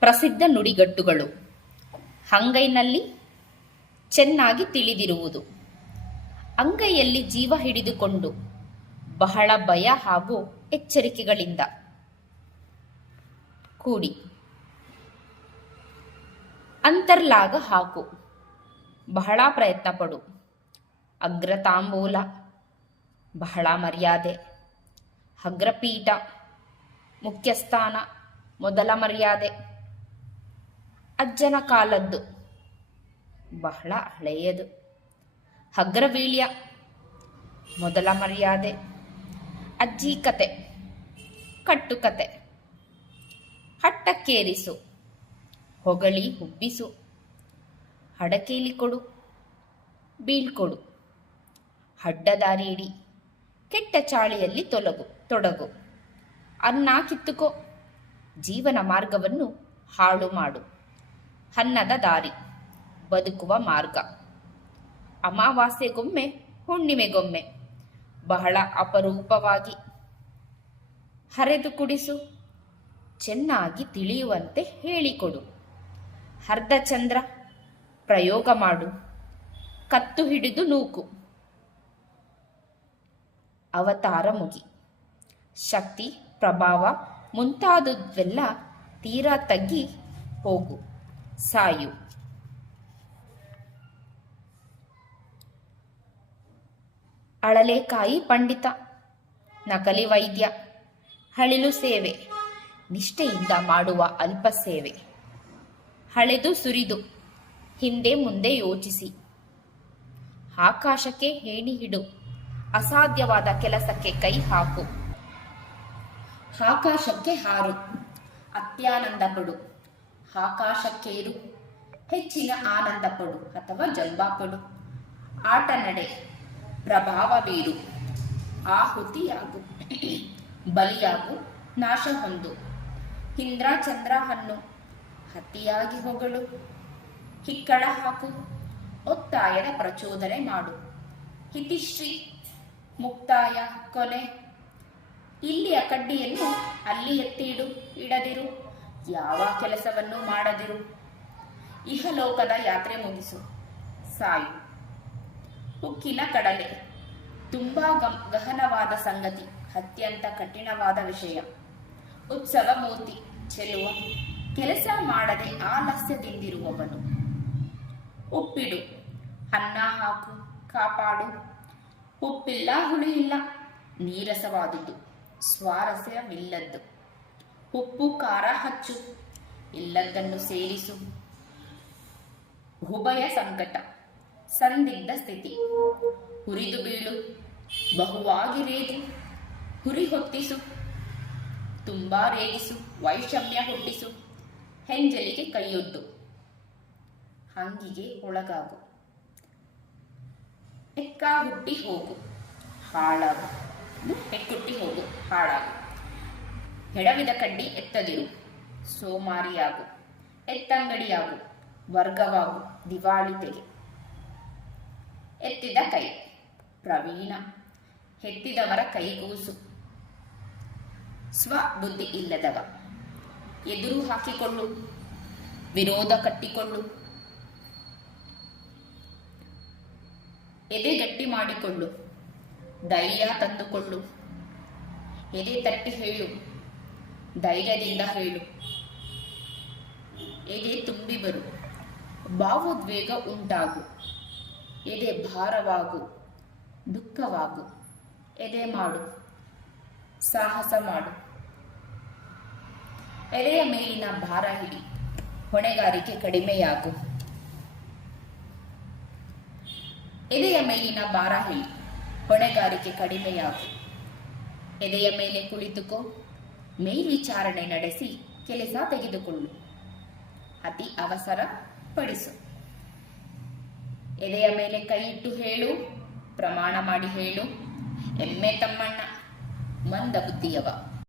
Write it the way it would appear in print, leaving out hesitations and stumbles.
ಪ್ರಸಿದ್ಧ ನುಡಿಗಟ್ಟುಗಳು. ಅಂಗೈನಲ್ಲಿ ಚೆನ್ನಾಗಿ ತಿಳಿದಿರುವುದು. ಅಂಗೈಯಲ್ಲಿ ಜೀವ ಹಿಡಿದುಕೊಂಡು ಬಹಳ ಭಯ ಹಾಗೂ ಎಚ್ಚರಿಕೆಗಳಿಂದ ಕೂಡಿ ಅಂತರ್ಲಾಗ ಹಾಕು. ಬಹಳ ಪ್ರಯತ್ನ ಪಡು. ಅಗ್ರತಾಂಬೂಲ ಬಹಳ ಮರ್ಯಾದೆ. ಅಗ್ರಪೀಠ ಮುಖ್ಯಸ್ಥಾನ ಮೊದಲ ಮರ್ಯಾದೆ. ಅಜ್ಜನ ಕಾಲದ್ದು ಬಹಳ ಹಳೆಯದು. ಅಗ್ರವೀಳ್ಯ ಮೊದಲ ಮರ್ಯಾದೆ. ಅಜ್ಜಿ ಕತೆ ಕಟ್ಟುಕತೆ. ಹಟ್ಟಕ್ಕೇರಿಸು ಹೊಗಳಿ ಹುಬ್ಬಿಸು. ಹಡಕೇಲಿ ಕೊಡು ಬೀಳ್ಕೊಡು. ಅಡ್ಡದಾರಿ ಇಡಿ ಕೆಟ್ಟ ಚಾಳಿಯಲ್ಲಿ ತೊಡಗು. ಅನ್ನ ಕಿತ್ತುಕೋ. ಜೀವನ ಮಾರ್ಗವನ್ನು ಹಾಳು ಮಾಡು. ಅನ್ನದ ದಾರಿ ಬದುಕುವ ಮಾರ್ಗ. ಅಮಾವಾಸ್ಯೆಗೊಮ್ಮೆ ಹುಣ್ಣಿಮೆಗೊಮ್ಮೆ ಬಹಳ ಅಪರೂಪವಾಗಿ ಹರಿದು ಕುಡಿಸು. ಚೆನ್ನಾಗಿ ತಿಳಿಯುವಂತೆ ಹೇಳಿಕೊಡು. ಅರ್ಧಚಂದ್ರ ಪ್ರಯೋಗ ಮಾಡು. ಕತ್ತು ಹಿಡಿದು ನೂಕು. ಅವತಾರ ಮುಗಿ. ಶಕ್ತಿ ಪ್ರಭಾವ ಮುಂತಾದವೆಲ್ಲ ತೀರಾ ತಗ್ಗಿ ಹೋಗು. ಸಾಯು. ಅಳಲೆಕಾಯಿ ಪಂಡಿತ ನಕಲಿ ವೈದ್ಯ. ಹಳಿಲು ಸೇವೆ ನಿಷ್ಠೆಯಿಂದ ಮಾಡುವ ಅಲ್ಪ ಸೇವೆ. ಹಳೆದು ಸುರಿದು ಹಿಂದೆ ಮುಂದೆ ಯೋಚಿಸಿ. ಆಕಾಶಕ್ಕೆ ಏಣಿ ಹಿಡು. ಅಸಾಧ್ಯವಾದ ಕೆಲಸಕ್ಕೆ ಕೈ ಹಾಕು. ಆಕಾಶಕ್ಕೆ ಹಾರು. ಅತ್ಯಾನಂದ ಪಡು. ಆಕಾಶಕ್ಕೇರು. ಹೆಚ್ಚಿನ ಆನಂದ ಪಡು ಅಥವಾ ಜಂಬ ಪಡು. ಆಟ ನಡೆ. ಪ್ರಭಾವ ಬೀರು. ಆಹುತಿಯಾಗು. ಬಲಿಯಾಗು. ನಾಶ ಹೊಂದು. ಇಂದ್ರ ಚಂದ್ರ ಹನ್ನು. ಅತಿಯಾಗಿ ಹೊಗಳು. ಹಿಕ್ಕಳ ಹಾಕು. ಒತ್ತಾಯದ ಪ್ರಚೋದನೆ ಮಾಡು. ಹಿತಿಶ್ರೀ ಮುಕ್ತಾಯ ಕೊನೆ. ಇಲ್ಲಿಯ ಕಡ್ಡಿಯನ್ನು ಅಲ್ಲಿ ಎತ್ತಿಡು. ಇಡದಿರು. ಯಾವ ಕೆಲಸವನ್ನು ಮಾಡದಿರು. ಇಹಲೋಕದ ಯಾತ್ರೆ ಮುಗಿಸು. ಸಾಯು. ಉಕ್ಕಿನ ಕಡಲೆ ತುಂಬಾ ಗಹನವಾದ ಸಂಗತಿ. ಅತ್ಯಂತ ಕಠಿಣವಾದ ವಿಷಯ. ಉತ್ಸವ ಮೂರ್ತಿ ಚೆಲುವ. ಕೆಲಸ ಮಾಡದೆ ಆಲಸ್ಯದಿಂದಿರುವವನು. ಉಪ್ಪಿಡು. ಅನ್ನ ಹಾಕು. ಕಾಪಾಡು. ಉಪ್ಪಿಲ್ಲ ಹುಳಿಯಿಲ್ಲ. ನೀರಸವಾದುದು. ಸ್ವಾರಸ್ಯವಿಲ್ಲದ್ದು. ಉಪ್ಪು ಖಾರ ಹಚ್ಚು. ಇಲ್ಲದನ್ನು ಸೇರಿಸು. ಉಭಯ ಸಂಕಟ. ಸಂದಿಗ್ಧ ಸ್ಥಿತಿ. ಹುರಿದು ಬೀಳು. ಬಹುವಾಗಿ ರೇಗು. ಹುರಿ ಹೊತ್ತಿಸು. ತುಂಬಾ ರೇಗಿಸು. ವೈಷಮ್ಯ ಹುಟ್ಟಿಸು. ಹೆಂಜಲಿಗೆ ಕೈಯೊಡ್ಡು. ಹಂಗಿಗೆ ಒಳಗಾಗು. ಎಕ್ಕ ಹುಟ್ಟಿ ಹೋಗು. ಹಾಳಾಗು. ಹೆಕ್ಕುಟ್ಟಿ ಹೋಗು. ಹಾಳಾಗು. ಹೆಡವಿದ ಕಡ್ಡಿ ಎತ್ತದಿರು. ಸೋಮಾರಿಯಾಗು. ಎತ್ತಂಗಡಿಯಾಗು. ವರ್ಗವಾಗು. ದಿವಾಳಿ ತೆಗೆ. ಎತ್ತಿದ ಕೈ ಪ್ರವೀಣ. ಎತ್ತಿದವರ ಕೈಗೂಸು. ಸ್ವಬುದ್ಧಿ ಇಲ್ಲದವ. ಎದುರು ಹಾಕಿಕೊಳ್ಳು. ವಿರೋಧ ಕಟ್ಟಿಕೊಳ್ಳು. ಎದೆ ಗಟ್ಟಿ ಮಾಡಿಕೊಳ್ಳು. ಧೈರ್ಯ ತಂದುಕೊಳ್ಳು. ಎದೆ ತಟ್ಟಿ ಹೇಳು. ಧೈರ್ಯದಿಂದ ಹೇಳು. ಎದೆ ತುಂಬಿ ಬರು. ಭಾವೋದ್ವೇಗ ಉಂಟಾಗು. ಎದೆ ಭಾರವಾಗು. ದುಃಖವಾಗು. ಎದೆ ಮಾಡು. ಸಾಹಸ ಮಾಡು. ಎದೆಯ ಮೇಲಿನ ಭಾರ ಹಿಡಿ. ಹೊಣೆಗಾರಿಕೆ ಕಡಿಮೆಯಾಗು. ಎದೆಯ ಮೇಲಿನ ಭಾರ ಹಿಡಿ. ಹೊಣೆಗಾರಿಕೆ ಕಡಿಮೆಯಾಗು. ಎದೆಯ ಮೇಲೆ ಕುಳಿತುಕೋ. ಮೇಲ್ವಿಚಾರಣೆ ನಡೆಸಿ ಕೆಲಸ ತೆಗೆದುಕೊಳ್ಳು. ಅತಿ ಅವಸರ ಪಡಿಸು. ಎದೆಯ ಮೇಲೆ ಕೈ ಇಟ್ಟು ಹೇಳು. ಪ್ರಮಾಣ ಮಾಡಿ ಹೇಳು. ಎಮ್ಮೆ ತಮ್ಮಣ್ಣ ಮಂದ ಬುದ್ಧಿಯವ.